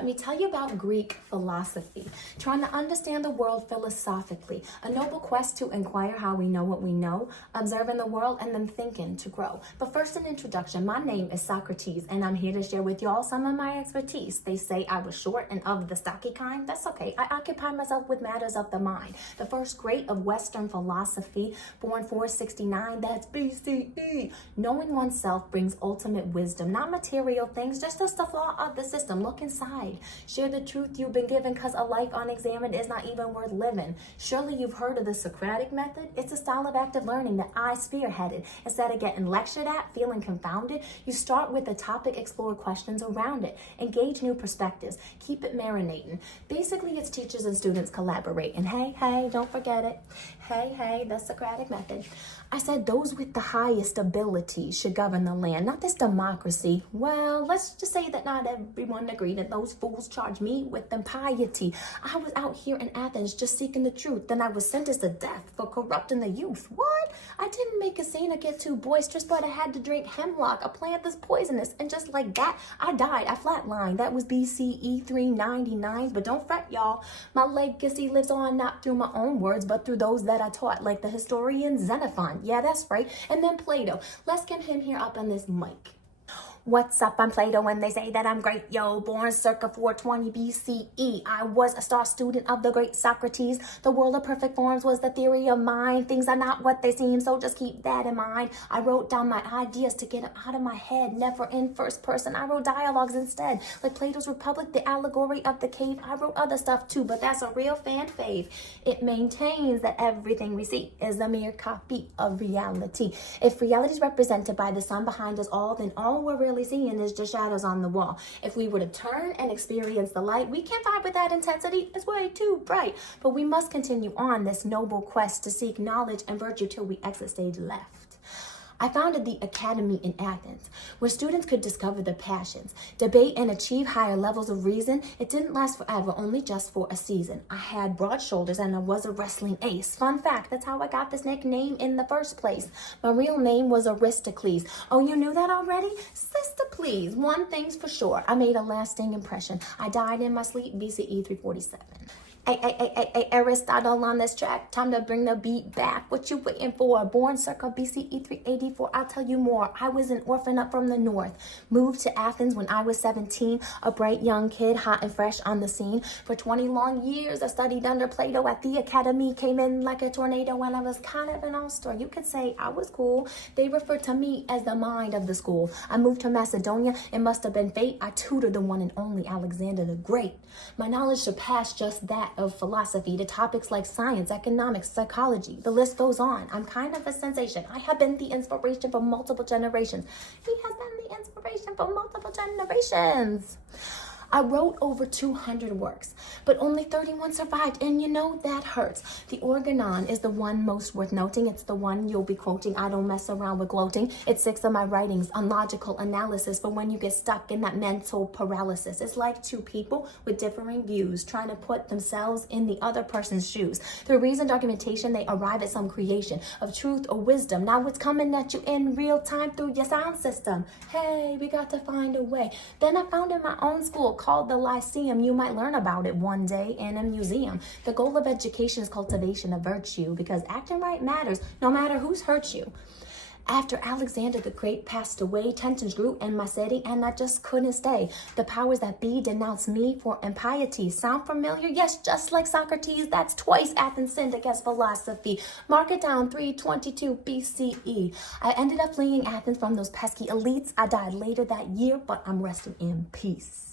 let me tell you about Greek philosophy, trying to understand the world philosophically, a noble quest to inquire how we know what we know, observing the world, and then thinking to grow. But first, an introduction. My name is Socrates, and I'm here to share with y'all some of my expertise. They say I was short and of the stocky kind. That's okay. I occupy myself with matters of the mind. The first great of Western philosophy, born 469, that's BCE. Knowing oneself brings ultimate wisdom, not material things, just the flaw of the system. Look inside. Share the truth you've been given, because a life unexamined is not even worth living. Surely you've heard of the Socratic method. It's a style of active learning that I spearheaded. Instead of getting lectured at, feeling confounded, you start with a topic, explore questions around it, engage new perspectives, keep it marinating. Basically, it's teachers and students collaborating. Hey, don't forget it. Hey, the Socratic method. I said those with the highest ability should govern the land, not this democracy. Well, let's just say that not everyone agreed, and those fools charged me with impiety. I was out here in Athens just seeking the truth. Then I was sentenced to death for corrupting the youth. What? I didn't make a scene or get too boisterous, but I had to drink hemlock, a plant that's poisonous. And just like that, I died. I flatlined. That was BCE 399. But don't fret, y'all. My legacy lives on, not through my own words, but through those that I taught, like the historian Xenophon. Yeah, that's right. And then Plato. Let's get him here up on this mic. What's up? I'm Plato, and they say that I'm great, yo. Born circa 420 BCE. I was a star student of the great Socrates. The world of perfect forms was the theory of mind. Things are not what they seem, so just keep that in mind. I wrote down my ideas to get them out of my head, never in first person. I wrote dialogues instead, like Plato's Republic, the allegory of the cave. I wrote other stuff too, but that's a real fan fave. It maintains that everything we see is a mere copy of reality. If reality is represented by the sun behind us all, then all we're really seeing is just shadows on the wall. If we were to turn and experience the light, we can't vibe with that intensity. It's way too bright. But we must continue on this noble quest to seek knowledge and virtue till we exit stage left. I founded the Academy in Athens, where students could discover their passions, debate, and achieve higher levels of reason. It didn't last forever, only just for a season. I had broad shoulders and I was a wrestling ace. Fun fact, that's how I got this nickname in the first place. My real name was Aristocles. Oh, you knew that already? Sister, please. One thing's for sure, I made a lasting impression. I died in my sleep, BCE 347. Hey, Aristotle on this track. Time to bring the beat back. What you waiting for? Born circa BCE 384. I'll tell you more. I was an orphan up from the north. Moved to Athens when I was 17. A bright young kid, hot and fresh on the scene. For 20 long years, I studied under Plato at the Academy. Came in like a tornado when I was kind of an all-star. You could say I was cool. They referred to me as the mind of the school. I moved to Macedonia. It must have been fate. I tutored the one and only Alexander the Great. My knowledge surpassed just that of philosophy to topics like science, economics, psychology. The list goes on. I'm kind of a sensation. I have been the inspiration for multiple generations. He has been the inspiration for multiple generations. I wrote over 200 works, but only 31 survived, and you know that hurts. The Organon is the one most worth noting. It's the one you'll be quoting. I don't mess around with gloating. It's 6 of my writings on logical analysis for when you get stuck in that mental paralysis. It's like two people with differing views trying to put themselves in the other person's shoes. Through reasoned argumentation, they arrive at some creation of truth or wisdom. Now it's coming at you in real time through your sound system. Hey, we got to find a way. Then I founded my own school called the Lyceum. You might learn about it one day in a museum. The goal of education is cultivation of virtue, because acting right matters no matter who's hurt you. After Alexander the Great passed away, tensions grew in my city, and I just couldn't stay. The powers that be denounced me for impiety. Sound familiar? Yes, just like Socrates. That's twice Athens sinned against philosophy. Mark it down, 322 BCE. I ended up fleeing Athens from those pesky elites. I died later that year, but I'm resting in peace.